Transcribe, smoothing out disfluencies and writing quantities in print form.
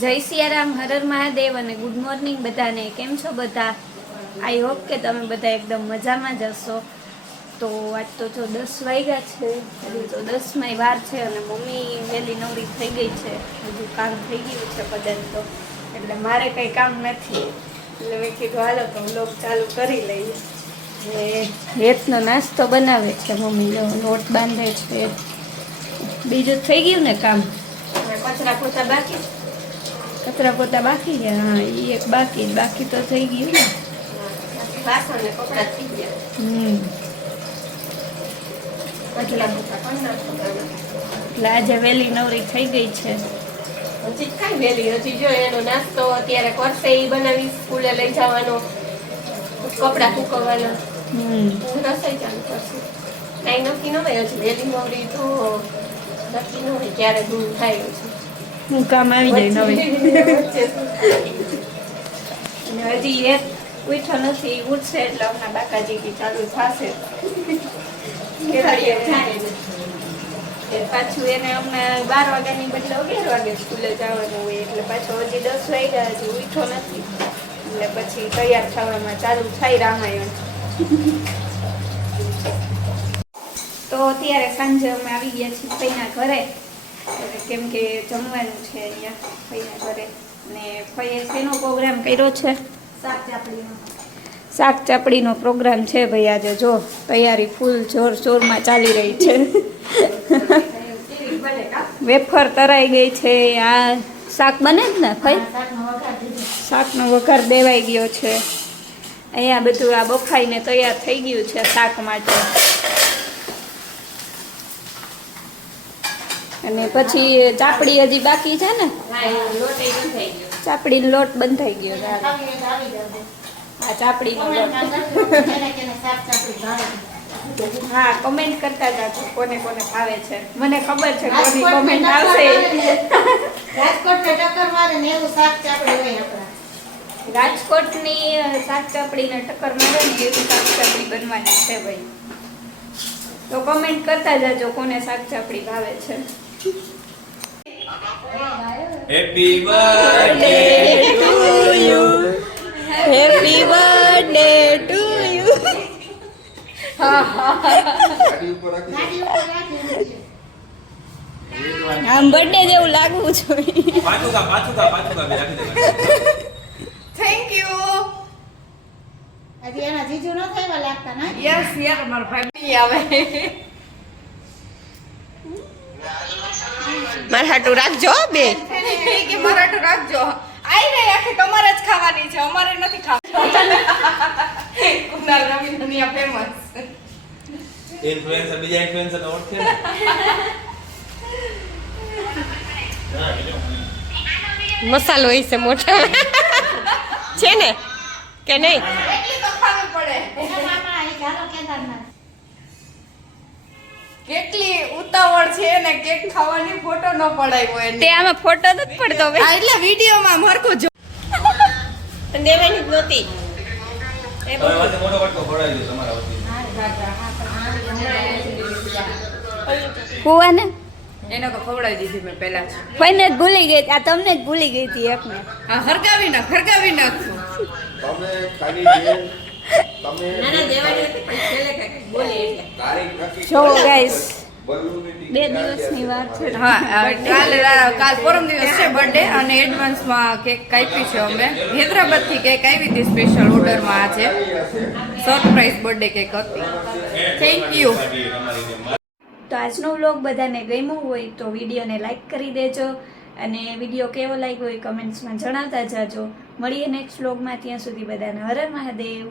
જય સિયારામ, હરર મહાદેવ અને good morning બધાને. કેમ છો બધા? આઈ હોપ કે તમે બધા એકદમ મજામાં જ હશો. તો આજ તો જો 10 વાગ્યા છે, હજુ તો 10 વાર છે અને મમ્મી વહેલી નવરી થઈ ગઈ છે. હજુ કામ થઈ ગયું છે કદાચ તો, એટલે મારે કંઈ કામ નથી. એટલે મેં કીધું હાલો તો વ્લોગ ચાલુ કરી લઈએ. હેતનો નાસ્તો બનાવે છે મમ્મી, લોટ બાંધે છે. બીજું થઈ ગયું ને કામ? કચરા પોતા બાકી, કચરા પોતા બાકી છે. હા, એ એક બાકી તો થઈ ગયું ને. વાસણ ને કપડા થઈ ગયા. એટલે આજે વહેલી નવરી થઈ ગઈ છે. હજી કઈ વહેલી હજી જો એનો નાસ્તો અત્યારે કરશે, એ બનાવી સ્કૂલે લઈ જવાનો, કપડા સુકવવાના, રસોઈ ચાલુ કરશે. કઈ નક્કી ન હોય હજી વહેલી નવરી તો નક્કી ન હોય ક્યારે હું થાય છે. હું કામ આવી જાય નવી. અને હજી એક ઉઠો નથી, ઉઠશે એટલે હમણાં બાકાજી ચાલુ થશે. પાછું એને હમણાં 12 વાગ્યાની બદલે 11 વાગે સ્કૂલે જવાનું હોય, એટલે પાછો હજી 10 વાગ્યા હજી ઉઠો નથી. એટલે પછી તૈયાર થવામાં ચાલુ થાય રામાયણ. તો અત્યારે સાંજે અમે આવી ગયા છીએ ફઈના ઘરે, કેમ કે જમવાનું છે અહીંયા ફઈના ઘરે. અને ફઈએ શેનો પ્રોગ્રામ કર્યો છે? શાક ચાપડીનો પ્રોગ્રામ છે ભાઈ આજે. જો તૈયારી ફૂલ જોરમાં ચાલી રહી છે. વેફર તરાઈ ગઈ છે. આ શાક બને જ ને ફઈ? શાકનો વઘાર દેવાઈ ગયો છે. અહીંયા બધું આ બફાઈને તૈયાર થઈ ગયું છે શાક માટે. અને પછી ચાપડી હજી બાકી છે ને, ચાપડીનો લોટ બંધાઈ ગયો. હા, ચાપડીનો લોટ. હા, કમેન્ટ કરતા જાજો કોને કોને ભાવે છે. મને ખબર છે કોની કમેન્ટ આવશે. રાજકોટની શાક ચાપડીને ટક્કર મારે ને એવી શાક ચાપડી બનવાની છે ભાઈ. તો કમેન્ટ કરતા જાજો કોને શાક ચાપડી ભાવે છે. Happy birthday to you. Happy birthday to you. આમ બર્થડે જેવું લાગવું જોઈએ. પાછું થેન્ક યુ. હજી એના જીજુ ન થઈવા લાગતા ને? યસ યાર, મારો ભાઈ આવે. મારા હાટુ રાખજો બે. કે મારા હાટુ રાખજો. આઈ રે આખી તમારે જ ખાવાની છે, અમારે નથી ખાવાની. કુનાલ રવિ દુનિયા ફેમસ ઇન્ફ્લુએન્સર બીજા ઇન્ફ્લુએન્સર ઓળખે ને. મસાલો હોય છે મોટા છે ને કે નહીં? એટલી તો ખાવી પડે. એના મામા અહીં ચાલો કેદારનાથ. કેટલી ઉતાવળ છે ને કેક ખાવાની, ફોટો ન પડાયો હોય. તે આમાં ફોટો નથી પડતો હવે. એટલે વિડિયોમાં મરકો જો દેવાની જ નહોતી. હવે વાતે મોટો વટકો ભરાઈ ગયો તમારા વતી. કુવાને એને તો ખવડાવી દીધી મેં પહેલા જ. ફઈને જ ભૂલી ગઈ. આ તમને જ ભૂલી ગઈ હતી એકને. હા, હરગાવી નાખું. તમે ખાલી જે તમે તારીખ નક્કી જો ગાઈસ, બલૂનની 2 દિવસની વાર છે. હા, કાલ પરમ દિવસ છે બર્થડે અને એડવાન્સમાં કેક કાપી છે અમે. હૈદરાબાદથી કેક આવી હતી સ્પેશિયલ ઓર્ડરમાં. આ છે સરપ્રાઈઝ બર્થડે કેક હતી. Thank you. તો આજનો વ્લોગ બધાને ગમ્યો હોય તો વિડીયોને લાઈક કરી દેજો, અને વિડીયો કેવો લાગ્યો હોય કમેન્ટ્સમાં જણાવતા જાજો. મળીએ નેક્સ્ટ વ્લોગમાં. ત્યાં સુધી બધાને હર હર મહાદેવ.